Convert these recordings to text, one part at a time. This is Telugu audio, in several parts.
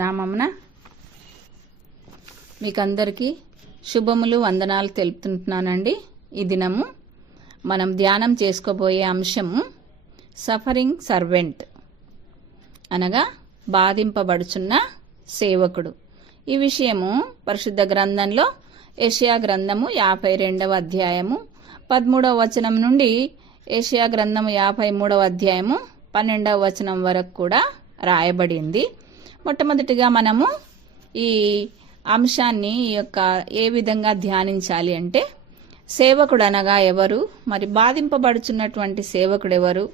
నామమున మీకందరికీ శుభములు వందనాలు తెలుపుతుంటున్నానండి. ఈ దినము మనం ధ్యానం చేసుకోబోయే అంశము సఫరింగ్ సర్వెంట్ అనగా బాధింపబడుచున్న సేవకుడు. ఈ విషయము పరిశుద్ధ గ్రంథంలో యెషయా గ్రంథము 52వ అధ్యాయము 13వ వచనం నుండి యెషయా గ్రంథము 53వ అధ్యాయము 12వ వచనం వరకు కూడా రాయబడింది. మొట్టమొదటిగా మనము ఈ అంశాన్ని ఏ విధంగా ధ్యానించాలి అంటే, సేవకుడు అనగా ఎవరు, మరి బాధింపబడుచున్నటువంటి సేవకుడు ఎవరు,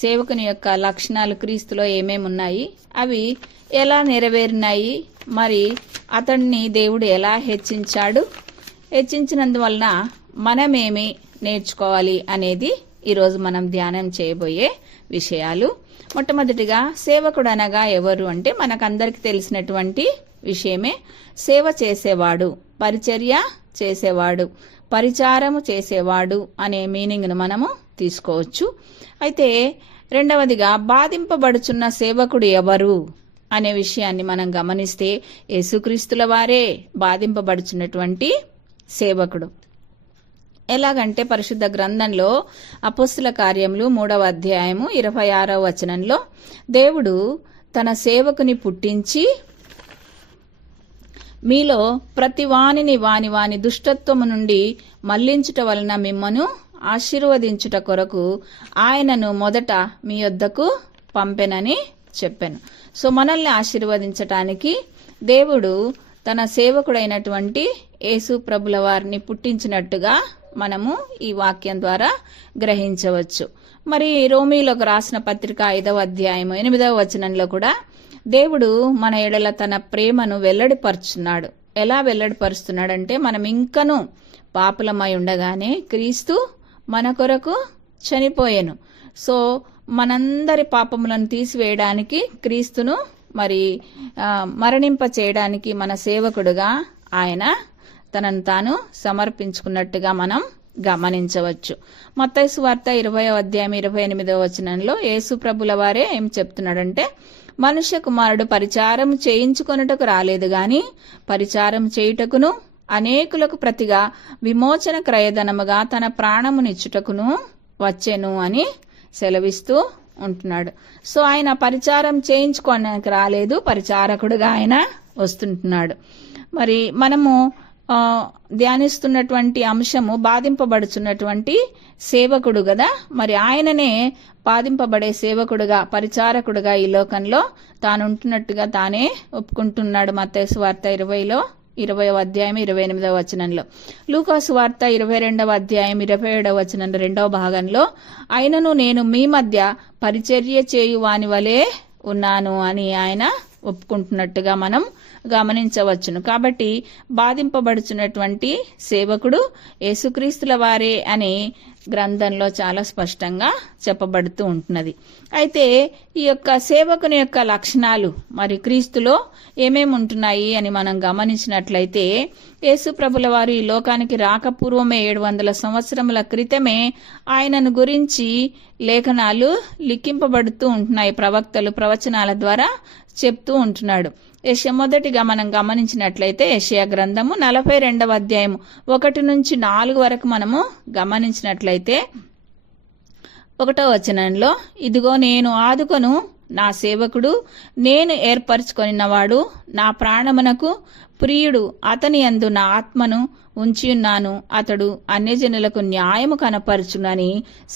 సేవకుని యొక్క లక్షణాలు క్రీస్తులో ఏమేమి ఉన్నాయి, అవి ఎలా నెరవేరినాయి, మరి అతన్ని దేవుడు ఎలా హెచ్చించాడు, హెచ్చించినందువలన మనమేమి నేర్చుకోవాలి అనేది ఈరోజు మనం ధ్యానం చేయబోయే విషయాలు. మొట్టమొదటిగా సేవకుడు అనగా ఎవరు అంటే, మనకందరికి తెలిసినటువంటి విషయమే. సేవ చేసేవాడు, పరిచర్య చేసేవాడు, పరిచారము చేసేవాడు అనే మీనింగ్ను మనము తీసుకోవచ్చు. అయితే రెండవదిగా బాధింపబడుచున్న సేవకుడు ఎవరు అనే విషయాన్ని మనం గమనిస్తే, యేసుక్రీస్తుల వారే బాధింపబడుచున్నటువంటి సేవకుడు. ఎలాగంటే పరిశుద్ధ గ్రంథంలో అపోస్తుల కార్యములు 3వ అధ్యాయము 26వ వచనంలో, దేవుడు తన సేవకుని పుట్టించి మీలో ప్రతి వానిని వాని దుష్టత్వము నుండి మళ్లించుట వలన మిమ్మను ఆశీర్వదించుట కొరకు ఆయనను మొదట మీ యొద్దకు పంపెనని చెప్పాను. సో మనల్ని ఆశీర్వదించటానికి దేవుడు తన సేవకుడైనటువంటి యేసు ప్రభుల వారిని పుట్టించినట్టుగా మనము ఈ వాక్యం ద్వారా గ్రహించవచ్చు. మరి రోమీలకు రాసిన పత్రిక 5వ అధ్యాయం 8వ వచనంలో కూడా దేవుడు మన ఎడల తన ప్రేమను వెల్లడిపరుచున్నాడు. ఎలా వెల్లడిపరుస్తున్నాడంటే, మనం ఇంకను పాపులమై ఉండగానే క్రీస్తు మన కొరకు చనిపోయెను. సో మనందరి పాపములను తీసివేయడానికి, క్రీస్తును మరి మరణింప చేయడానికి మన సేవకుడుగా ఆయన తనను తాను సమర్పించుకున్నట్టుగా మనం గమనించవచ్చు. మత్తయి సువార్త 20వ అధ్యాయం 28వ వచనంలో యేసు ప్రభుల వారే ఏం చెప్తున్నాడంటే, మనుష్య కుమారుడు పరిచారం చేయించుకొనుటకు రాలేదు గాని పరిచారం చేయుటకును అనేకులకు ప్రతిగా విమోచన క్రయధనముగా తన ప్రాణమునిచ్చుటకును వచ్చెను అని సెలవిస్తూ ఉంటున్నాడు. సో ఆయన పరిచారం చేయించుకోవడానికి రాలేదు, పరిచారకుడుగా ఆయన వస్తుంటున్నాడు. మరి మనము ధ్యానిస్తున్నటువంటి అంశము బాధింపబడుచున్నటువంటి సేవకుడు కదా. మరి ఆయననే బాధింపబడే సేవకుడుగా, పరిచారకుడుగా ఈ లోకంలో తానుంటున్నట్టుగా తానే ఒప్పుకుంటున్నాడు. మత్తయి సువార్త 20వ అధ్యాయం 28వ వచనంలో, లూకా సువార్త 22వ అధ్యాయం 27వ వచనంలో 2వ భాగంలో, అయినను నేను మీ మధ్య పరిచర్య చేయు వాని వలె ఉన్నాను అని ఆయన ఒప్పుకుంటున్నట్టుగా మనం గమనించవచ్చును. కాబట్టి బాధింపబడుచున్నటువంటి సేవకుడు యేసుక్రీస్తుల వారే అని గ్రంథంలో చాలా స్పష్టంగా చెప్పబడుతూ ఉంటున్నది. అయితే ఈ యొక్క సేవకుని యొక్క లక్షణాలు మరి క్రీస్తులో ఏమేమి ఉంటున్నాయి అని మనం గమనించినట్లయితే, యేసు ప్రభుల వారు ఈ లోకానికి రాకపూర్వమే 700 సంవత్సరముల క్రితమే ఆయనను గురించి లేఖనాలు లిఖింపబడుతూ ఉంటున్నాయి. ప్రవక్తలు ప్రవచనాల ద్వారా చెప్తూ ఉంటున్నాడు. మొదటిగా మనం గమనించినట్లయితే యెషయా గ్రంథము 42వ అధ్యాయం 1 నుంచి 4 వరకు మనము గమనించినట్లయితే 1వ వచనంలో, ఇదిగో నేను ఆదుకొను నా సేవకుడు, నేను ఏర్పరచుకొనినవాడు, నా ప్రాణమునకు ప్రియుడు, అతని యందు నా ఆత్మను ఉంచియున్నాను, అతడు అన్యజనులకు న్యాయము కనపరచునని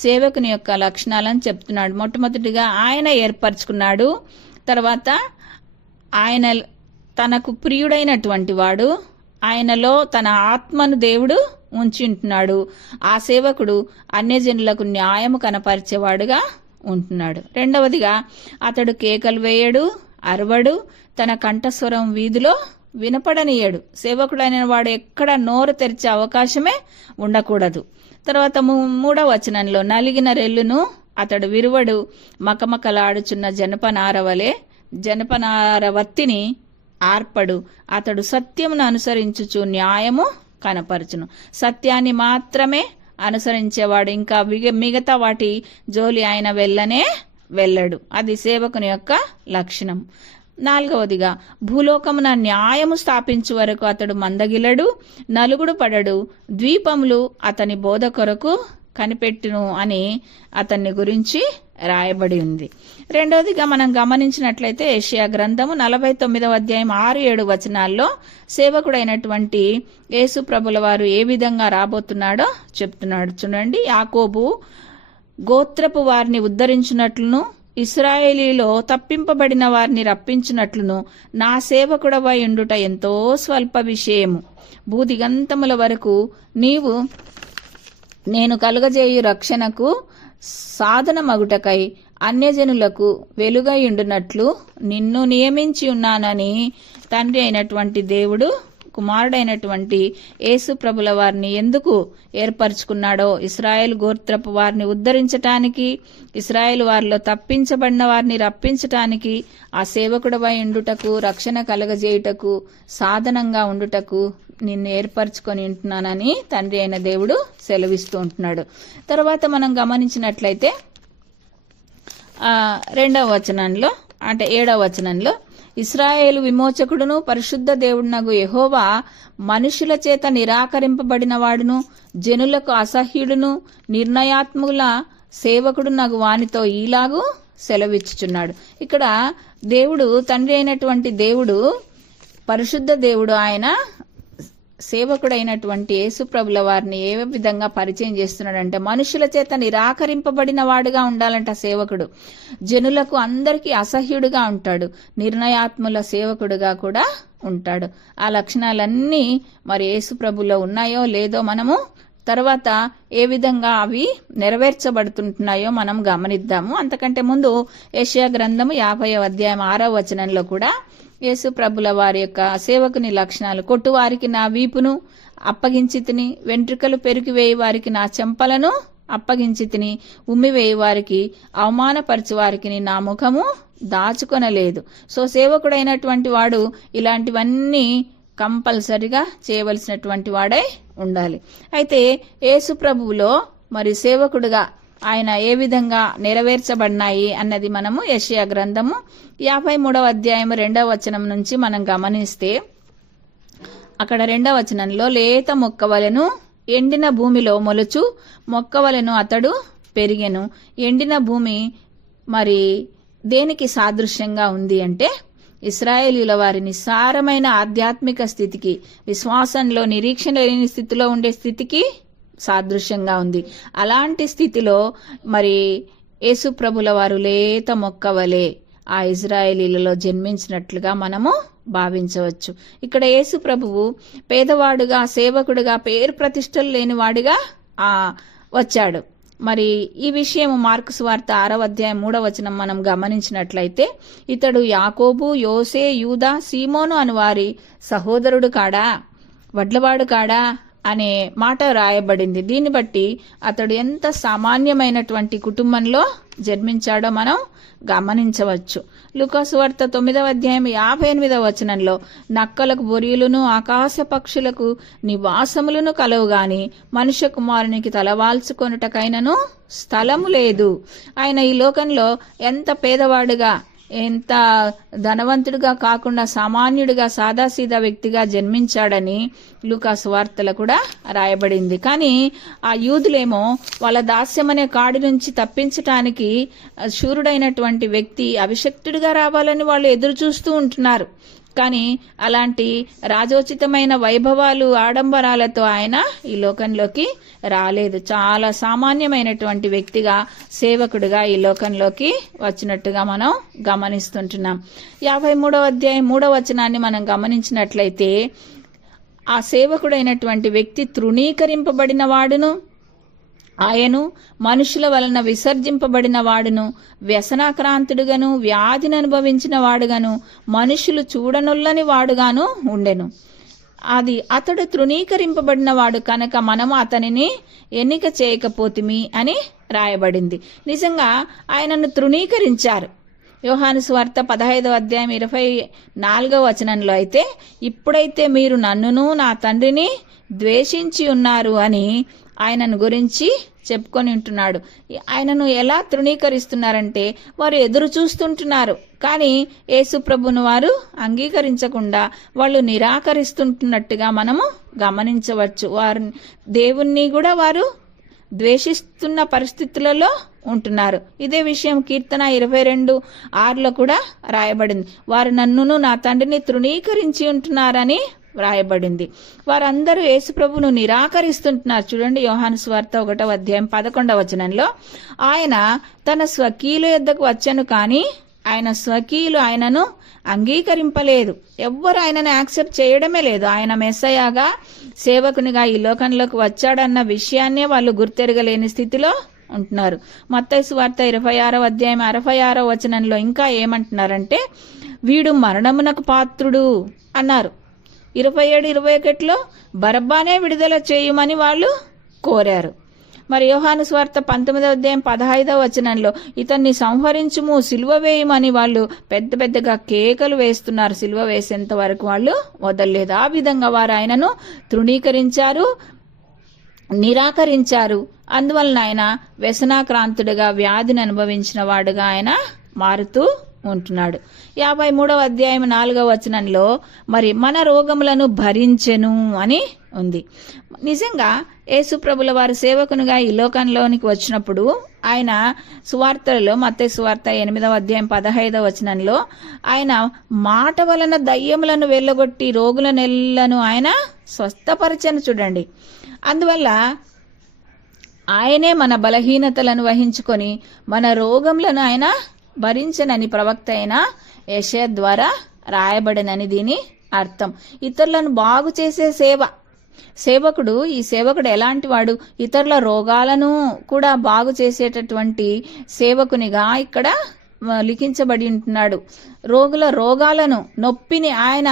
సేవకుని యొక్క లక్షణాలను చెప్తున్నాడు. మొట్టమొదటిగా ఆయన ఏర్పరచుకున్నాడు, తర్వాత ఆయన తనకు ప్రియుడైనటువంటి వాడు, ఆయనలో తన ఆత్మను దేవుడు ఉంచుంటున్నాడు. ఆ సేవకుడు అన్యజనులకు న్యాయము కనపరిచేవాడుగా ఉంటున్నాడు. రెండవదిగా అతడు కేకలు వేయడు, అరవడు, తన కంఠస్వరం వీధిలో వినపడనీయడు. సేవకుడైన వాడు ఎక్కడ నోరు తెరిచే అవకాశమే ఉండకూడదు. తర్వాత 3వ వచనంలో, నలిగిన రెల్లును అతడు విరువడు, మకమకలాడుచున్న జనపనార వత్తిని ఆర్పడు, అతడు సత్యమును అనుసరించుచు న్యాయము కనపరచును. సత్యాన్ని మాత్రమే అనుసరించేవాడు, ఇంకా మిగతా వాటి జోలి ఆయన వెళ్ళనే వెళ్ళడు. అది సేవకుని యొక్క లక్షణం. 4వదిగా భూలోకమున న్యాయము స్థాపించు వరకు అతడు మందగిలడు, నలుగుడు పడడు, ద్వీపములు అతని బోధ కొరకు కనిపెట్టును అని అతన్ని గురించి రాయబడి ఉంది. 2వదిగా మనం గమనించినట్లయితే యెషయా గ్రంథము 49వ అధ్యాయం 6-7 వచనాల్లో సేవకుడైనటువంటి యేసు ప్రభుల వారు ఏ విధంగా రాబోతున్నాడో చెప్తున్నాడు. చూడండి, యాకోబు గోత్రపు వారిని ఉద్ధరించినట్లును ఇశ్రాయేలీలో తప్పింపబడిన వారిని రప్పించినట్లును నా సేవకుడవై ఉండుట ఎంతో స్వల్ప విషయము. భూదిగంతముల వరకు నేను కలుగజేయు రక్షణకు సాధనమగుటకై అన్యజనులకు వెలుగై ఉండునట్లు నిన్ను నియమించి ఉన్నానని తండ్రి అయినటువంటి దేవుడు కుమారుడైనటువంటి యేసు ప్రభుల వారిని ఎందుకు ఏర్పరచుకున్నాడో, ఇశ్రాయేలు గోత్రపు వారిని ఉద్ధరించటానికి, ఇశ్రాయేలు వారిలో తప్పించబడిన వారిని రప్పించటానికి, ఆ సేవకుడవై ఉండుటకు, రక్షణ కలగజేయుటకు, సాధనంగా ఉండుటకు నిన్ను ఏర్పరచుకొని ఉంటున్నానని తండ్రి అయిన దేవుడు సెలవిస్తూ ఉంటున్నాడు. తర్వాత మనం గమనించినట్లయితే 2వ వచనంలో అంటే 7వ వచనంలో ఇశ్రాయేలు విమోచకుడును పరిశుద్ధ దేవుడునగు యెహోవా మనుషుల చేత నిరాకరింపబడిన వాడును, జనులకు అసహ్యుడును, నిర్ణయాత్ముల సేవకుడునగు వానితో ఈలాగు సెలవిచ్చుచున్నాడు. ఇక్కడ దేవుడు, తండ్రి అయినటువంటి దేవుడు, పరిశుద్ధ దేవుడు, ఆయన సేవకుడైనటువంటి యేసు ప్రభుల వారిని ఏ విధంగా పరిచయం చేస్తున్నాడంటే, మనుషుల చేత నిరాకరింపబడిన వాడుగా ఉండాలంట సేవకుడు. జనులకు అందరికీ అసహ్యుడుగా ఉంటాడు, నిర్ణయాత్ముల సేవకుడుగా కూడా ఉంటాడు. ఆ లక్షణాలన్నీ మరి యేసు ప్రభులో ఉన్నాయో లేదో మనము తర్వాత ఏ విధంగా అవి నెరవేర్చబడుతుంటున్నాయో మనం గమనిద్దాము. అంతకంటే ముందు యెషయా గ్రంథము 50వ అధ్యాయం 6వ వచనంలో కూడా యేసు ప్రభుల వారి యొక్క సేవకుని లక్షణాలు, కొట్టువారికి నా వీపును అప్పగించి తిని, వెంట్రుకలు పెరికివేయి వారికి నా చెంపలను అప్పగించి తిని, ఉమ్మివేయి వారికి అవమానపరచు వారికి నా ముఖము దాచుకొనలేదు. సో సేవకుడైనటువంటి వాడు ఇలాంటివన్నీ కంపల్సరిగా చేయవలసినటువంటి వాడై ఉండాలి. అయితే యేసు ప్రభువులో మరి సేవకుడుగా ఆయన ఏ విధంగా నెరవేర్చబడినాయి అన్నది మనము యెషయా గ్రంథము 53వ అధ్యాయం 2వ వచనం నుంచి మనం గమనిస్తే, అక్కడ 2వ వచనంలో లేత మొక్కవలెను ఎండిన భూమిలో మొలుచు మొక్కవలెను అతడు పెరిగెను. ఎండిన భూమి మరి దేనికి సాదృశ్యంగా ఉంది అంటే, ఇశ్రాయేలీల వారి నిస్సారమైన ఆధ్యాత్మిక స్థితికి, విశ్వాసంలో నిరీక్షణ లేని స్థితిలో ఉండే స్థితికి సాదృశ్యంగా ఉంది. అలాంటి స్థితిలో మరి యేసు ప్రభుల వారు లేత మొక్కవలే ఆ ఇజ్రాయేలీలలో జన్మించినట్లుగా మనము భావించవచ్చు. ఇక్కడ యేసు ప్రభువు పేదవాడుగా, సేవకుడుగా, పేరు ప్రతిష్టలు లేనివాడిగా వచ్చాడు. మరి ఈ విషయం మార్కు సువార్త 6వ అధ్యాయం 3వ వచనం మనం గమనించినట్లయితే, ఇతడు యాకోబు, యోసే, యూదా, సీమోను అను వారి సహోదరుడు కాడా, వడ్లవాడు కాడా అనే మాట రాయబడింది. దీన్ని బట్టి అతడు ఎంత సామాన్యమైనటువంటి కుటుంబంలో జన్మించాడో మనం గమనించవచ్చు. లూకాసు వార్త 9వ అధ్యాయం 58వ వచనంలో నక్కలకు బొరియలును ఆకాశ పక్షులకు నివాసములను కలవు గాని మనుష్య కుమారునికి తలవాల్చుకొనుటకైనను స్థలము లేదు. ఆయన ఈ లోకంలో ఎంత పేదవాడుగా, ఎంత ధనవంతుడిగా కాకుండా సామాన్యుడిగా, సాదాసీదా వ్యక్తిగా జన్మించాడని లూకాసు వార్తలో కూడా రాయబడింది. కానీ ఆ యూదులేమో వాళ్ళ దాస్యమనే కాడి నుంచి తప్పించటానికి శూరుడైనటువంటి వ్యక్తి అభిషక్తుడిగా రావాలని వాళ్ళు ఎదురు చూస్తూ ఉంటున్నారు. కానీ అలాంటి రాజోచితమైన వైభవాలు, ఆడంబరాలతో ఆయన ఈ లోకంలోకి రాలేదు. చాలా సామాన్యమైనటువంటి వ్యక్తిగా, సేవకుడిగా ఈ లోకంలోకి వచ్చినట్టుగా మనం గమనిస్తుంటున్నాం. 53వ అధ్యాయం 3వ వచనాన్ని మనం గమనించినట్లయితే, ఆ సేవకుడైనటువంటి వ్యక్తి తృణీకరింపబడిన వాడును, ఆయను మనుషుల వలన విసర్జింపబడిన వాడును, వ్యసనాక్రాంతుడుగాను, వ్యాధిని అనుభవించిన వాడుగాను, మనుషులు చూడనొల్లని వాడుగాను ఉండెను. అతడు తృణీకరింపబడిన వాడు కనుక మనము అతనిని ఎన్నిక చేయకపోతిమి అని రాయబడింది. నిజంగా ఆయనను తృణీకరించారు. యోహాను సువార్త 15వ అధ్యాయం 24వ వచనంలో అయితే, ఇప్పుడైతే మీరు నన్నును నా తండ్రిని ద్వేషించి ఉన్నారు అని ఆయనను గురించి చెప్పుకొని ఉంటున్నాడు. ఆయనను ఎలా తృణీకరిస్తున్నారంటే వారు ఎదురు చూస్తుంటున్నారు, కానీ యేసు ప్రభును వారు అంగీకరించకుండా వాళ్ళు నిరాకరిస్తుంటున్నట్టుగా మనము గమనించవచ్చు. వారు దేవుణ్ణి కూడా వారు ద్వేషిస్తున్న పరిస్థితులలో ఉంటున్నారు. ఇదే విషయం కీర్తన 22:6 కూడా రాయబడింది. వారు నన్నును నా తండ్రిని తృణీకరించి ఉంటున్నారని వ్రాయబడింది. వారందరూ యేసుప్రభును నిరాకరిస్తుంటున్నారు. చూడండి, యోహాను సువార్త 1:11 ఆయన తన స్వకీయుల యొద్దకు వచ్చెను, కానీ ఆయన స్వకీయులు ఆయనను అంగీకరింపలేదు. ఎవ్వరు ఆయనను యాక్సెప్ట్ చేయడమే లేదు. ఆయన మెస్సయాగా సేవకునిగా ఈ లోకంలోకి వచ్చాడన్న విషయాన్నే వాళ్ళు గుర్తెరగలేని స్థితిలో ఉంటున్నారు. మత్తయి సువార్త 26:66 ఇంకా ఏమంటున్నారంటే, వీడు మరణమునకు పాత్రుడు అన్నారు. 27-21 బరబ్బానే విడుదల చేయమని వాళ్ళు కోరారు. మరి యోహాను సువార్త 19:15 ఇతన్ని సంహరించుము, సిలువ వేయమని వాళ్ళు పెద్దగా కేకలు వేస్తున్నారు. సిలువ వేసేంత వరకు వాళ్ళు వదలలేదు. ఆ విధంగా వారు ఆయనను తృణీకరించారు, నిరాకరించారు. అందువలన ఆయన వ్యసనాక్రాంతుడిగా, వ్యాధిని అనుభవించిన వాడుగా ఆయన మారుతూ ఉంటున్నాడు. 53:4 మరి మన రోగములను భరించెను అని ఉంది. నిజంగా యేసుప్రభుల వారు సేవకునిగా ఈ లోకంలోనికి వచ్చినప్పుడు ఆయన సువార్తలలో మత్తయి సువార్త 8:15 ఆయన మాట వలన దయ్యములను వెళ్ళగొట్టి రోగులనెల్లను ఆయన స్వస్థపరచను. చూడండి, అందువల్ల ఆయనే మన బలహీనతలను వహించుకొని మన రోగములను ఆయన భరించనని ప్రవక్త అయిన యెషయా ద్వారా రాయబడినని దీని అర్థం. ఇతరులను బాగు చేసే సేవకుడు ఈ సేవకుడు ఎలాంటి వాడు? ఇతరుల రోగాలను కూడా బాగు చేసేటటువంటి సేవకునిగా ఇక్కడ లిఖించబడి ఉంటున్నాడు. రోగుల రోగాలను, నొప్పిని ఆయన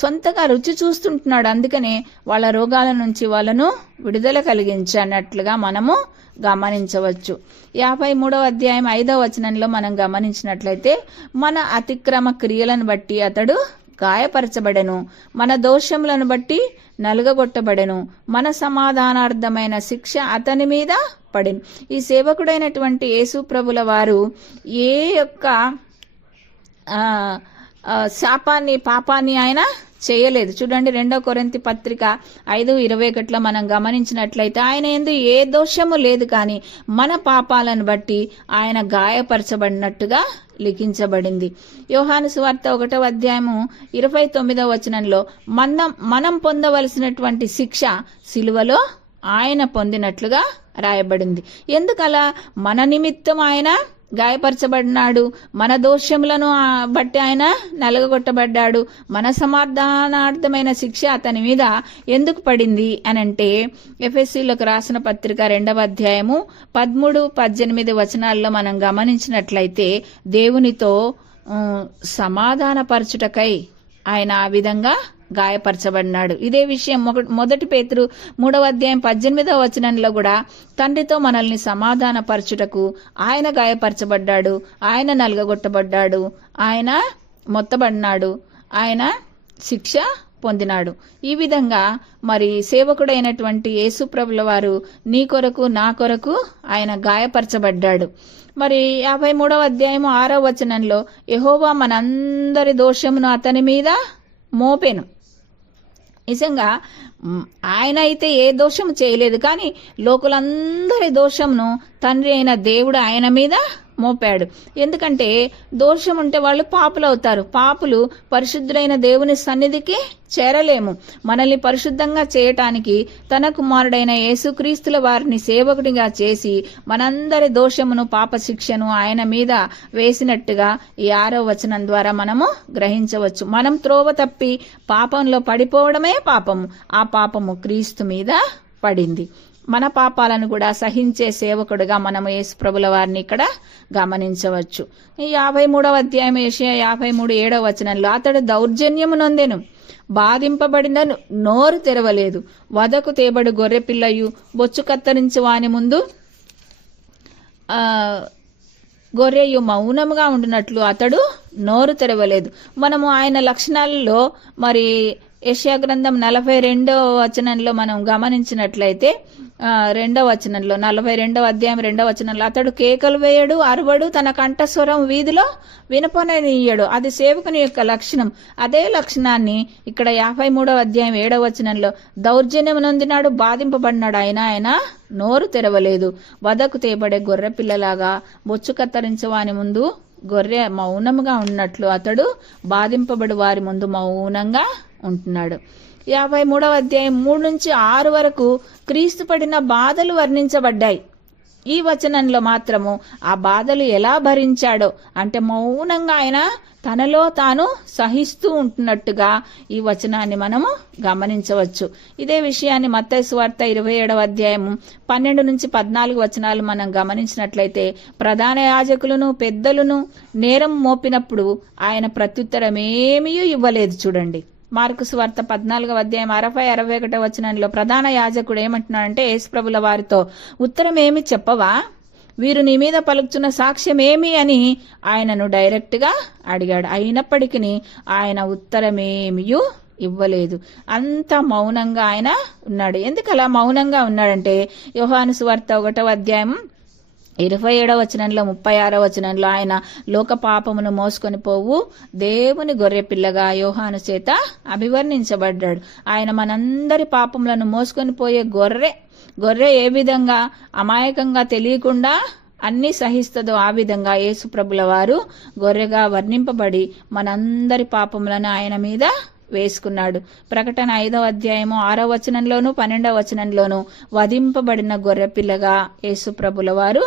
సొంతగా రుచి చూస్తుంటున్నాడు. అందుకనే వాళ్ళ రోగాల నుంచి వాళ్ళను విడుదల కలిగించనట్లుగా మనము గమనించవచ్చు. 53:5 మనం గమనించినట్లయితే, మన అతిక్రమ క్రియలను బట్టి అతడు గాయపరచబడెను, మన దోషములను బట్టి నలుగగొట్టబడెను, మన సమాధానార్థమైన శిక్ష అతని మీద పడెను. ఈ సేవకుడైనటువంటి యేసు ప్రభుల వారు ఏ యొక్క శాపాన్ని, పాపాన్ని ఆయన చేయలేదు. చూడండి, 2 కొరింథీ పత్రిక 5:21 మనం గమనించినట్లయితే ఆయన యందు ఏ దోషము లేదు, కానీ మన పాపాలను బట్టి ఆయన గాయపరచబడినట్టుగా లిఖించబడింది. యోహాను సువార్త 1:29 మనం పొందవలసినటువంటి శిక్ష సిలువలో ఆయన పొందినట్లుగా రాయబడింది. ఎందుకలా? మన నిమిత్తం ఆయన గాయపరచబడినాడు, మన దోషములను బట్టి ఆయన నలగగొట్టబడ్డాడు, మన సమాధానార్థమైన శిక్ష అతని మీద ఎందుకు పడింది అనంటే, ఎఫెసీయులకు రాసిన పత్రిక 2:13-18 మనం గమనించినట్లయితే, దేవునితో సమాధానపరచుటకై ఆయన ఆ విధంగా గాయపరచబడినాడు. ఇదే విషయం 1 పేతురు 3:18 కూడా, తండ్రితో మనల్ని సమాధానపరచుటకు ఆయన గాయపరచబడ్డాడు, ఆయన నలగగొట్టబడ్డాడు, ఆయన మొత్తబడినాడు, ఆయన శిక్ష పొందినాడు. ఈ విధంగా మరి సేవకుడైనటువంటి యేసు ప్రభుల వారు నీ కొరకు, నా కొరకు ఆయన గాయపరచబడ్డాడు. మరి 53:6 యెహోవా మనందరి దోషమును అతని మీద మోపెను. నిజంగా ఆయన అయితే ఏ దోషము చేయలేదు, కానీ లోకులందరి దోషమును తండ్రి అయిన దేవుడు ఆయన మీద మోపాడు. ఎందుకంటే దోషం ఉంటే వాళ్ళు పాపులు అవుతారు. పాపులు పరిశుద్ధులైన దేవుని సన్నిధికి చేరలేము. మనల్ని పరిశుద్ధంగా చేయటానికి తన కుమారుడైన యేసుక్రీస్తుల వారిని సేవకుడిగా చేసి మనందరి దోషమును, పాప శిక్షను ఆయన మీద వేసినట్టుగా ఈ 6వ వచనం ద్వారా మనము గ్రహించవచ్చు. మనం త్రోవ తప్పి పాపంలో పడిపోవడమే పాపము. ఆ పాపము క్రీస్తు మీద పడింది. మన పాపాలను కూడా సహించే సేవకుడుగా మనము యేసు ప్రభుల వారిని ఇక్కడ గమనించవచ్చు. ఈ 53వ యెషయా 53:7 అతడు దౌర్జన్యము నొందెను, బాధింపబడిన నోరు తెరవలేదు, వదకు తేబడు గొర్రె పిల్లయు బొచ్చు కత్తరించి వాని ముందు గొర్రెయు మౌనముగా ఉండినట్లు అతడు నోరు తెరవలేదు. మనము ఆయన లక్షణాలలో మరి యెషయా గ్రంథం 42వ వచనంలో మనం గమనించినట్లయితే, రెండవ వచనంలో 42వ అధ్యాయం 2వ వచనంలో అతడు కేకలు వేయడు, అరవడు, తన కంఠస్వరం వీధిలో వినపననీయడు. అది సేవకుని యొక్క లక్షణం. అదే లక్షణాన్ని ఇక్కడ 53వ అధ్యాయం 7వ వచనంలో దౌర్జన్యం నొందినాడు, బాధింపబడినాడు, ఆయన నోరు తెరవలేదు. వదకు తేబడే గొర్రె పిల్లలాగా బొచ్చు కత్తరించవాని ముందు గొర్రె మౌనముగా ఉన్నట్లు అతడు బాధింపబడి వారి ముందు మౌనంగా ఉంటున్నాడు. 53వ అధ్యాయం 3 నుంచి 6 వరకు క్రీస్తు పడిన బాధలు వర్ణించబడ్డాయి. ఈ వచనంలో మాత్రము ఆ బాధలు ఎలా భరించాడో అంటే మౌనంగా ఆయన తనలో తాను సహిస్తూ ఉంటున్నట్టుగా ఈ వచనాన్ని మనము గమనించవచ్చు. ఇదే విషయాన్ని మత్తయి సువార్త 27వ అధ్యాయం 12 నుంచి 14 వచనాలు మనం గమనించినట్లయితే ప్రధాన యాజకులను పెద్దలను నేరం మోపినప్పుడు ఆయన ప్రత్యుత్తరం ఏమీ ఇవ్వలేదు. చూడండి, మార్కు సువార్త 14వ అధ్యాయం 60-61 వచనంలో ప్రధాన యాజకుడు ఏమంటున్నాడంటే యేసుప్రభుల వారితో, ఉత్తరం ఏమి చెప్పవా, వీరు నీ మీద పలుకుతున్న సాక్ష్యం ఏమి అని ఆయనను డైరెక్ట్ గా అడిగాడు. అయినప్పటికీ ఆయన ఉత్తరమేమీ ఇవ్వలేదు. అంత మౌనంగా ఆయన ఉన్నాడు. ఎందుకు అలా మౌనంగా ఉన్నాడంటే యోహాను సువార్త 1వ అధ్యాయం 27వ వచనంలో 36వ వచనంలో ఆయన లోక పాపమును మోసుకొని పోవు దేవుని గొర్రె పిల్లగా యోహాను చేత అభివర్ణించబడ్డాడు. ఆయన మనందరి పాపములను మోసుకొని పోయే గొర్రె ఏ విధంగా అమాయకంగా తెలియకుండా అన్ని సహిస్తుందో ఆ విధంగా యేసు ప్రభుల వారు గొర్రెగా వర్ణింపబడి మనందరి పాపములను ఆయన మీద వేసుకున్నాడు. ప్రకటన 5వ అధ్యాయము 6వ వచనంలోను 12వ వచనంలోను వధింపబడిన గొర్రె పిల్లగా యేసు ప్రభుల వారు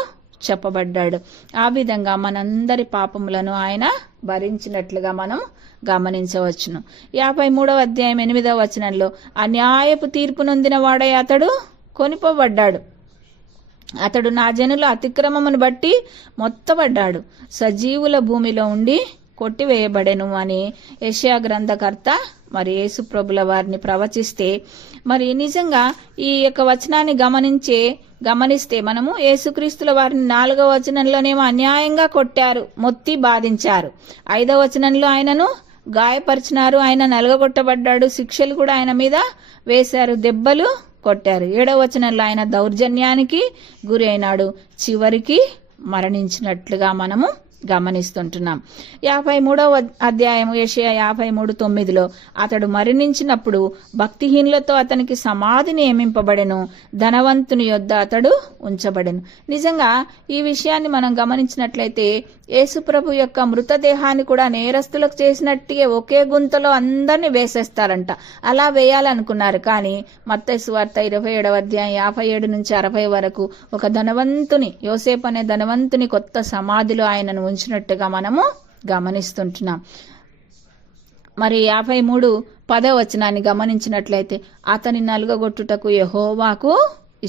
చెప్పబడ్డాడు. ఆ విధంగా మనందరి పాపములను ఆయన భరించినట్లుగా మనం గమనించవచ్చును. 53వ అధ్యాయం 8వ వచనంలో అన్యాయపు తీర్పు నొందిన వాడై అతడు కొనిపోబడ్డాడు. అతడు నా జనుల అతిక్రమమును బట్టి మొత్తబడ్డాడు, సజీవుల భూమిలో ఉండి కొట్టివేయబడెను అని యెషయా గ్రంథకర్త మరి యేసు ప్రభుల వారిని ప్రవచిస్తే, మరి నిజంగా ఈ యొక్క వచనాన్ని గమనిస్తే మనము యేసుక్రీస్తుల వారిని 4వ వచనంలోనేమో అన్యాయంగా కొట్టారు, మొత్తి బాధించారు. 5వ వచనంలో ఆయనను గాయపరిచినారు, ఆయన నలగగొట్టబడ్డాడు, శిక్షలు కూడా ఆయన మీద వేశారు, దెబ్బలు కొట్టారు. 7వ వచనంలో ఆయన దౌర్జన్యానికి గురి అయినాడు, చివరికి మరణించినట్లుగా మనము గమనిస్తుంటున్నాం. 53వ అధ్యాయం యెషయా 53:9లో అతడు మరణించినప్పుడు భక్తిహీనులతో అతనికి సమాధి నియమింపబడెను, ధనవంతుని యొద్ద అతడు ఉంచబడెను. నిజంగా ఈ విషయాన్ని మనం గమనించినట్లయితే యేసుప్రభు యొక్క మృతదేహాన్ని కూడా నేరస్తులకు చేసినట్టుగా ఒకే గుంతలో అందరినీ వేసేస్తారంట. అలా వేయాలనుకున్నారు. కానీ మత్తయి సువార్త 27వ అధ్యాయం 57 నుంచి 60 వరకు ఒక ధనవంతుని, యోసేపు అనే ధనవంతుని కొత్త సమాధిలో ఆయనను ఉంచినట్టుగా మనము గమనిస్తుంటున్నాం. మరి 53:10 వచనాన్ని గమనించినట్లయితే అతని నలుగగొట్టుటకు యెహోవాకు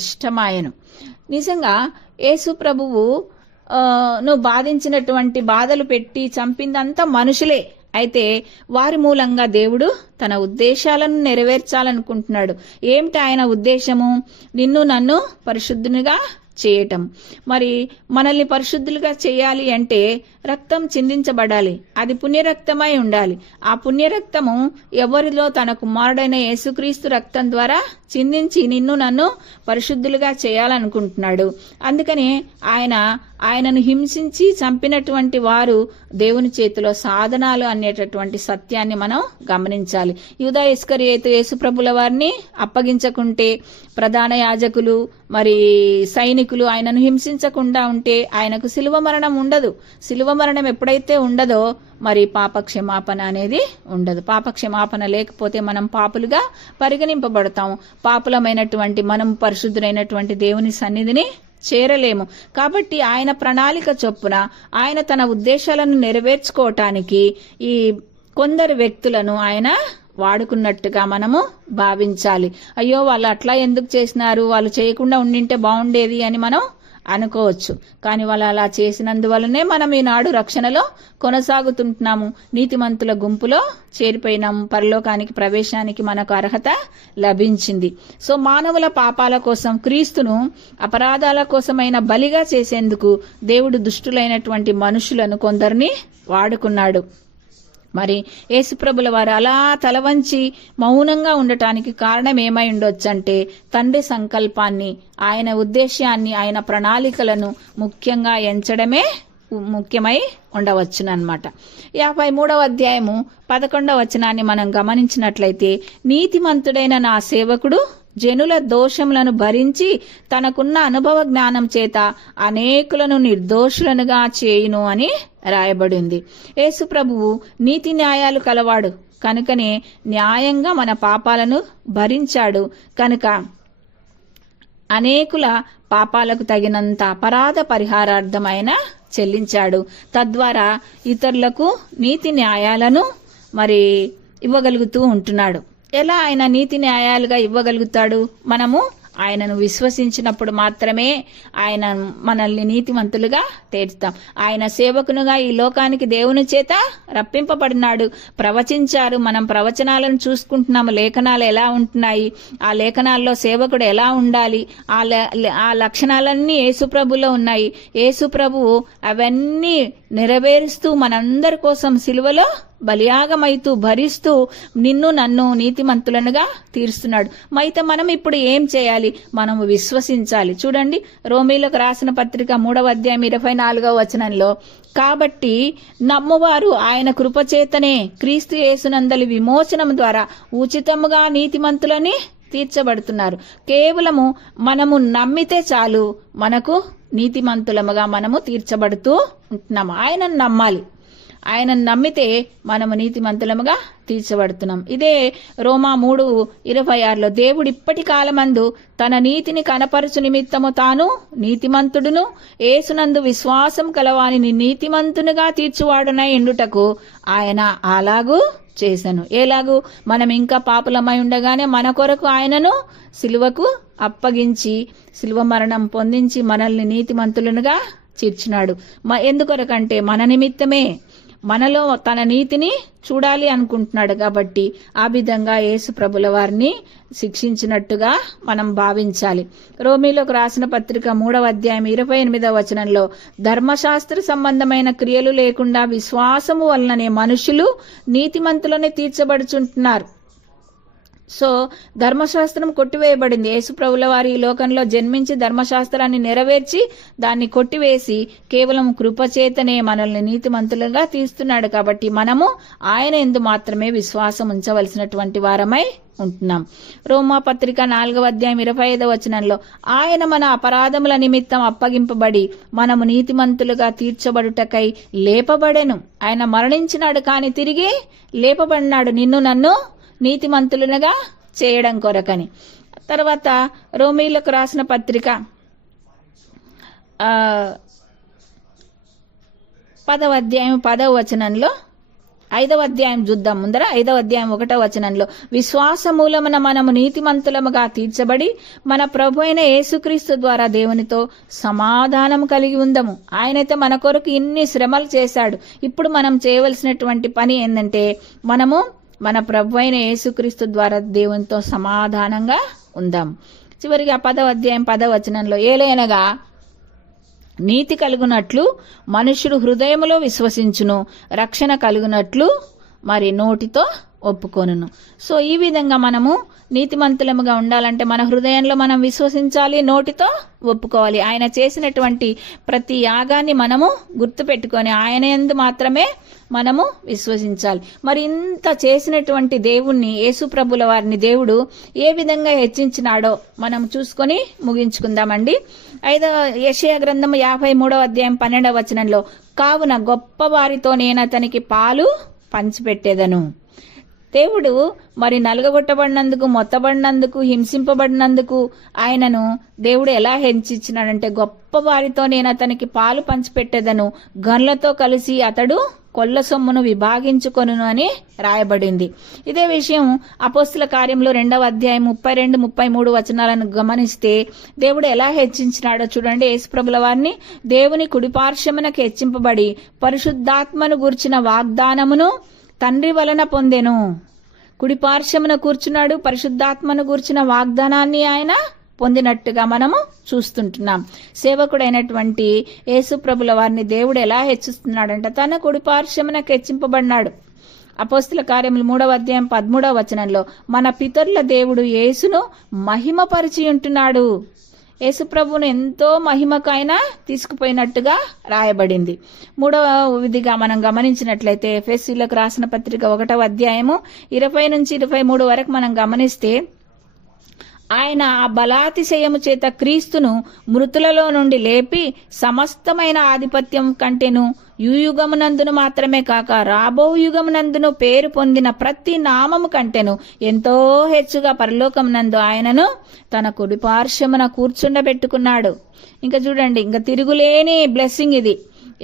ఇష్టమాయెను. నిజంగా యేసు ప్రభువు నువ్వు బాధించినటువంటి బాధలు పెట్టి చంపిందంతా మనుషులే. అయితే వారి మూలంగా దేవుడు తన ఉద్దేశాలను నెరవేర్చాలనుకుంటున్నాడు. ఏమిటి ఆయన ఉద్దేశము? నిన్ను నన్ను పరిశుద్ధునిగా చేయటం. మరి మనల్ని పరిశుద్ధులుగా చేయాలి అంటే రక్తం చిందించబడాలి, అది పుణ్యరక్తమై ఉండాలి. ఆ పుణ్యరక్తము ఎవరిలో తన కుమారుడైన యేసుక్రీస్తు రక్తం ద్వారా చిందించి నిన్ను నన్ను పరిశుద్ధులుగా చేయాలనుకుంటున్నాడు. అందుకని ఆయనను హింసించి చంపినటువంటి వారు దేవుని చేతిలో సాధనాలు అనేటటువంటి సత్యాన్ని మనం గమనించాలి. యూదా ఇస్కరియోతు యేసుప్రభుల వారిని అప్పగించకుంటే, ప్రధాన యాజకులు మరి సైనికులు ఆయనను హింసించకుండా ఉంటే ఆయనకు శిలువ మరణం ఉండదు. శిలువ మరణం ఎప్పుడైతే ఉండదో మరి పాప క్షమాపణ అనేది ఉండదు. పాప క్షమాపణ లేకపోతే మనం పాపులుగా పరిగణింపబడతాము. పాపులమైనటువంటి మనం పరిశుద్ధులైనటువంటి దేవుని సన్నిధిని చేరలేము. కాబట్టి ఆయన ప్రణాళిక చొప్పున ఆయన తన ఉద్దేశాలను నెరవేర్చుకోవటానికి ఈ కొందరు వ్యక్తులను ఆయన వాడుకున్నట్టుగా మనము భావించాలి. అయ్యో వాళ్ళు అట్లా ఎందుకు చేసినారు, వాళ్ళు చేయకుండా ఉండింటే బాగుండేది అని మనం అనుకోవచ్చు. కానీ వాళ్ళు అలా చేసినందువల్లనే మనం ఈనాడు రక్షణలో కొనసాగుతుంటున్నాము, నీతిమంతుల గుంపులో చేరిపోయినాము, పరలోకానికి ప్రవేశానికి మనకు అర్హత లభించింది. సో మానవుల పాపాల కోసం క్రీస్తును అపరాధాల కోసమైన బలిగా చేసేందుకు దేవుడు దుష్టులైనటువంటి మనుషులను కొందరిని వాడుకున్నాడు. మరి యేసుప్రభుల వారు అలా తల వంచి మౌనంగా ఉండటానికి కారణం ఏమై ఉండొచ్చంటే తండ్రి సంకల్పాన్ని, ఆయన ఉద్దేశాన్ని, ఆయన ప్రణాళికలను ముఖ్యంగా ఎంచడమే ముఖ్యమై ఉండవచ్చునమాట. 53వ అధ్యాయము 11వ వచనాన్ని మనం గమనించినట్లయితే, నీతిమంతుడైన నా సేవకుడు జనుల దోషములను భరించి తనకున్న అనుభవ జ్ఞానం చేత అనేకులను నిర్దోషులనుగా చేయును అని రాయబడింది. యేసు ప్రభువు నీతి న్యాయాలు కలవాడు కనుకనే న్యాయంగా మన పాపాలను భరించాడు. కనుక అనేకుల పాపాలకు తగినంత అపరాధ పరిహారార్థమైన చెల్లించాడు. తద్వారా ఇతరులకు నీతి న్యాయాలను మరి ఇవ్వగలుగుతూ ఉంటున్నాడు. ఎలా ఆయన నీతి న్యాయాలుగా ఇవ్వగలుగుతాడు? మనము ఆయనను విశ్వసించినప్పుడు మాత్రమే ఆయన మనల్ని నీతిమంతులుగా తీర్చుతాం. ఆయన సేవకునుగా ఈ లోకానికి దేవుని చేత రప్పింపబడినాడు. ప్రవచించారు. మనం ప్రవచనాలను చూసుకుంటున్నాము. లేఖనాలు ఎలా ఉంటున్నాయి, ఆ లేఖనాల్లో సేవకుడు ఎలా ఉండాలి, ఆ లక్షణాలన్నీ యేసుప్రభులో ఉన్నాయి. యేసుప్రభువు అవన్నీ నెరవేరుస్తూ మనందరి కోసం సిలువలో బలియాగమైతూ భరిస్తూ నిన్ను నన్ను నీతిమంతులనుగా తీరుస్తున్నాడు. అయితే మనం ఇప్పుడు ఏం చేయాలి? మనము విశ్వసించాలి. చూడండి, రోమీలకు రాసిన పత్రిక 3వ అధ్యాయం 24వ వచనంలో, కాబట్టి నమ్మువారు ఆయన కృపచేతనే క్రీస్తు యేసునందలి విమోచనం ద్వారా ఉచితముగా నీతిమంతులని తీర్చబడుతున్నారు. కేవలము మనము నమ్మితే చాలు, మనకు నీతిమంతులముగా మనము తీర్చబడుతూ ఉంటున్నాము. ఆయనను నమ్మాలి. ఆయనను నమ్మితే మనము నీతిమంతులముగా తీర్చబడుతున్నాం. ఇదే రోమా 3:26లో, దేవుడు ఇప్పటి కాలమందు తన నీతిని కనపరచు నిమిత్తము తాను నీతిమంతుడును యేసునందు విశ్వాసం కలవానిని నీతిమంతునిగా తీర్చువాడునై ఎండుటకు ఆయన అలాగూ చేశాను. ఎలాగూ? మనం ఇంకా పాపులమై ఉండగానే మన కొరకు ఆయనను సిలువకు అప్పగించి సిలువ మరణం పొందించి మనల్ని నీతిమంతులనుగా తీర్చినాడు. ఎందుకొరకంటే మన నిమిత్తమే, మనలో తన నీతిని చూడాలి అనుకుంటున్నాడు. కాబట్టి ఆ విధంగా యేసు ప్రభుల వారిని శిక్షించినట్టుగా మనం భావించాలి. రోమీలకు రాసిన పత్రిక 3వ అధ్యాయం 28వ వచనంలో, ధర్మశాస్త్ర సంబంధమైన క్రియలు లేకుండా విశ్వాసము వలననే మనుషులు నీతిమంతులని తీర్చబడుచుంటున్నారు. సో ధర్మశాస్త్రం కొట్టివేయబడింది. యేసుప్రభుల వారు ఈ లోకంలో జన్మించి ధర్మశాస్త్రాన్ని నెరవేర్చి దాన్ని కొట్టివేసి కేవలం కృపచేతనే మనల్ని నీతిమంతులుగా తీస్తున్నాడు. కాబట్టి మనము ఆయన యందు మాత్రమే విశ్వాసం ఉంచవలసినటువంటి వారమై ఉంటున్నాం. రోమా పత్రిక 4వ అధ్యాయం 25వ వచనంలో, ఆయన మన అపరాధముల నిమిత్తం అప్పగింపబడి మనము నీతిమంతులుగా తీర్చబడుటకై లేపబడెను. ఆయన మరణించినాడు కానీ తిరిగి లేపబడినాడు, నిన్ను నన్ను నీతిమంతులుగా చేయడం కొరకని. తర్వాత రోమీలకు రాసిన పత్రిక 10వ అధ్యాయం 10వ వచనంలో, 5వ అధ్యాయం చూద్దాం ముందర. 5వ అధ్యాయం 1వ వచనంలో, విశ్వాస మూలమున మనము నీతిమంతులముగా తీర్చబడి మన ప్రభు అయిన యేసుక్రీస్తు ద్వారా దేవునితో సమాధానం కలిగి ఉందము. ఆయనైతే మన కొరకు ఇన్ని శ్రమలు చేశాడు. ఇప్పుడు మనం చేయవలసినటువంటి పని ఏంటంటే, మనము మన ప్రభు అయిన యేసుక్రీస్తు ద్వారా దేవునితో సమాధానంగా ఉందాం. చివరిగా 10వ అధ్యాయం 10వ వచనంలో, ఏలైనగా నీతి కలుగునట్లు మనుషుడు హృదయములో విశ్వసించును, రక్షణ కలుగునట్లు మరి నోటితో ఒప్పుకొనును. సో ఈ విధంగా మనము నీతిమంతులముగా ఉండాలంటే మన హృదయంలో మనం విశ్వసించాలి, నోటితో ఒప్పుకోవాలి. ఆయన చేసినటువంటి ప్రతి యాగాన్ని మనము గుర్తుపెట్టుకొని ఆయన యందు మాత్రమే మనము విశ్వసించాలి. మరి ఇంత చేసినటువంటి దేవుణ్ణి, యేసు ప్రభుల వారిని దేవుడు ఏ విధంగా హెచ్చించినాడో మనం చూసుకొని ముగించుకుందామండి. యెషయా గ్రంథం 53వ అధ్యాయం 12వ వచనంలో, కావున గొప్ప వారితో నేను అతనికి పాలు పంచిపెట్టేదను. దేవుడు మరి నలుగగొట్టబడినందుకు, మొత్తబడినందుకు, హింసింపబడినందుకు ఆయనను దేవుడు ఎలా హెచ్చించినాడంటే, గొప్ప వారితో నేను అతనికి పాలు పంచిపెట్టేదను, గనులతో కలిసి అతడు కొల్ల సొమ్మును విభాగించుకొనును అని రాయబడింది. ఇదే విషయం అపోస్తుల కార్యంలో 2వ అధ్యాయం 32, 33 వచనాలను గమనిస్తే దేవుడు ఎలా హెచ్చించినాడో చూడండి. యేసుప్రభుల వారిని దేవుని కుడిపార్శ్వమునకు హెచ్చింపబడి పరిశుద్ధాత్మను గూర్చిన వాగ్దానమును తండ్రి వలన పొందెను. కుడిపార్శ్వమున కూర్చున్నాడు, పరిశుద్ధాత్మను గూర్చిన వాగ్దానాన్ని ఆయన పొందినట్టుగా మనము చూస్తుంటున్నాం. సేవకుడైనటువంటి యేసు ప్రభుల వారిని దేవుడు ఎలా హెచ్చిస్తున్నాడంటే, తన కుడిపార్శ్వమునకు హెచ్చింపబడినాడు. అపోస్తుల కార్యములు 3వ అధ్యాయం 13వ వచనంలో మన పితరుల దేవుడు యేసును మహిమపరిచి ఉంటున్నాడు. యేసు ప్రభువును ఎంతో మహిమకైనా తీసుకుపోయినట్టుగా రాయబడింది. 3వ విధిగా మనం గమనించినట్లయితే ఎఫెసీయులకు రాసిన పత్రిక 1వ అధ్యాయము 20 నుంచి 23 వరకు మనం గమనిస్తే, ఆయన ఆ బలాతిశయము చేత క్రీస్తును మృతులలో నుండి లేపి సమస్తమైన ఆధిపత్యం కంటేను యుయుగమునందును మాత్రమే కాక రాబో యుగమునందును పేరు పొందిన ప్రతి నామము కంటేను ఎంతో హెచ్చుగా పరలోకమునందు ఆయనను తన కుడి పార్శ్వమున కూర్చుండబెట్టుకున్నాడు. ఇంకా చూడండి, ఇంకా తిరుగులేని బ్లెస్సింగ్ ఇది.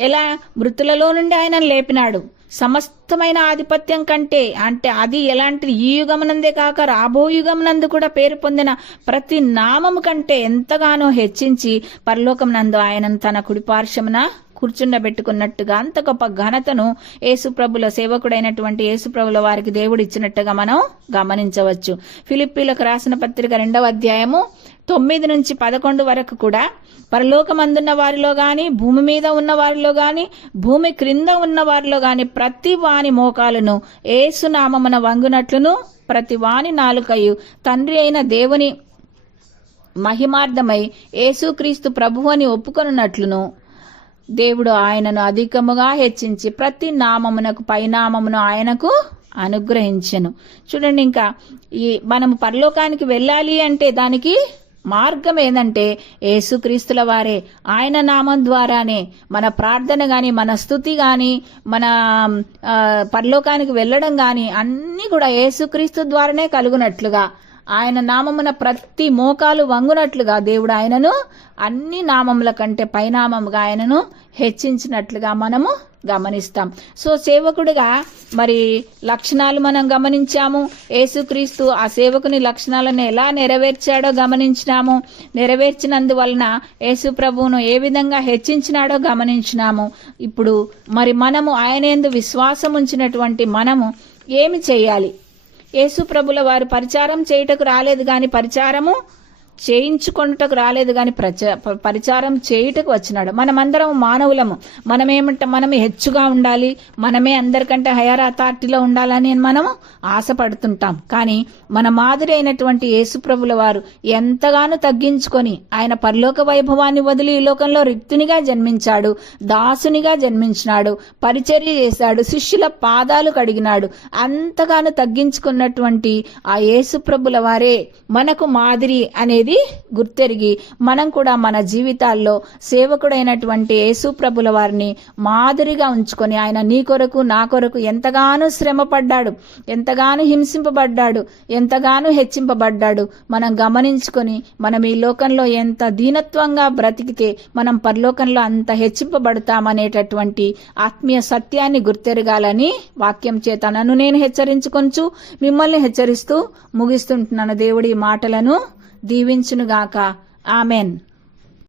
ఎలా? మృతులలో నుండి ఆయనను లేపినాడు. సమస్తమైన ఆధిపత్యం కంటే, అంటే అది ఎలాంటిది? ఈ యుగమునందే కాక రాబో యుగమునందు కూడా పేరు పొందిన ప్రతి నామము కంటే ఎంతగానో హెచ్చించి పరలోకమునందు ఆయనను తన కుడి పార్శ్వమున కూర్చుండబెట్టుకున్నట్టుగా అంత గొప్ప ఘనతను యేసుప్రభుల సేవకుడైనటువంటి యేసుప్రభుల వారికి దేవుడు ఇచ్చినట్టుగా మనం గమనించవచ్చు. ఫిలిప్పీలకు రాసిన పత్రిక 2వ అధ్యాయము 9 నుంచి 11 వరకు కూడా పరలోకమందున్న వారిలో గాని, భూమి మీద ఉన్న వారిలో గాని, భూమి క్రింద ఉన్న వారిలో గాని ప్రతి వాని మోకాలను యేసునామమున వంగునట్లును, ప్రతి వాని నాలుకయు తండ్రి అయిన దేవుని మహిమార్థమై యేసుక్రీస్తు ప్రభువు అని ఒప్పుకొనున్నట్లును దేవుడు ఆయనను అధికముగా హెచ్చించి ప్రతి నామమునకు పైనామమును ఆయనకు అనుగ్రహించెను. చూడండి, ఇంకా ఈ మనము పరలోకానికి వెళ్ళాలి అంటే దానికి మార్గం ఏందంటే యేసుక్రీస్తుల వారే. ఆయన నామం ద్వారానే మన ప్రార్థన గాని, మన స్తుతి గాని, మన పరలోకానికి వెళ్ళడం గాని అన్ని కూడా యేసుక్రీస్తు ద్వారానే కలుగునట్లుగా, ఆయన నామమున ప్రతి మోకాలు వంగునట్లుగా దేవుడు ఆయనను అన్ని నామముల కంటే పైనామముగా ఆయనను హెచ్చించినట్లుగా మనము గమనిస్తాం. సో సేవకుడిగా మరి లక్షణాలు మనం గమనించాము. యేసుక్రీస్తు ఆ సేవకుని లక్షణాలను ఎలా నెరవేర్చాడో గమనించినాము. నెరవేర్చినందువలన యేసు ప్రభువును ఏ విధంగా హెచ్చించినాడో గమనించినాము. ఇప్పుడు మరి మనము ఆయన యందు విశ్వాసం ఉంచినటువంటి మనము ఏమి చేయాలి? యేసు ప్రభుల వారు పరిచారం చేయుటకు రాలేదు గాని, పరిచారము చేయించుకొనుటకు రాలేదు గాని పరిచారం చేయుటకు వచ్చినాడు. మనమందరం మానవులము. మనం హెచ్చుగా ఉండాలి, మనమే అందరికంటే హైయర్ అథారిటీలో ఉండాలని మనము ఆశపడుతుంటాం. కానీ మన మాదిరి అయినటువంటి యేసుప్రభుల వారు ఎంతగానో తగ్గించుకొని ఆయన పరలోక వైభవాన్ని వదిలి ఈ లోకంలో రిక్తునిగా జన్మించాడు, దాసునిగా జన్మించినాడు, పరిచర్య చేశాడు, శిష్యుల పాదాలు కడిగినాడు. అంతగానో తగ్గించుకున్నటువంటి ఆ యేసుప్రభుల వారే మనకు మాదిరి అనేది గుర్తెరిగి మనం కూడా మన జీవితాల్లో సేవకుడైనటువంటి యేసుప్రభుల వారిని మాదిరిగా ఉంచుకొని, ఆయన నీ కొరకు నా కొరకు ఎంతగానో శ్రమ పడ్డాడు, ఎంతగానో హింసింపబడ్డాడు, ఎంతగానో హెచ్చింపబడ్డాడు మనం గమనించుకొని మనం ఈ లోకంలో ఎంత దీనత్వంగా బ్రతికితే మనం పరలోకంలో అంత హెచ్చింపబడతామనేటటువంటి ఆత్మీయ సత్యాన్ని గుర్తెరగాలని వాక్యం చేత నన్ను నేను హెచ్చరించుకొంచు మిమ్మల్ని హెచ్చరిస్తూ ముగిస్తుంటున్నాను. దేవుడి మాటలను దీవించునుగాక. ఆమెన్.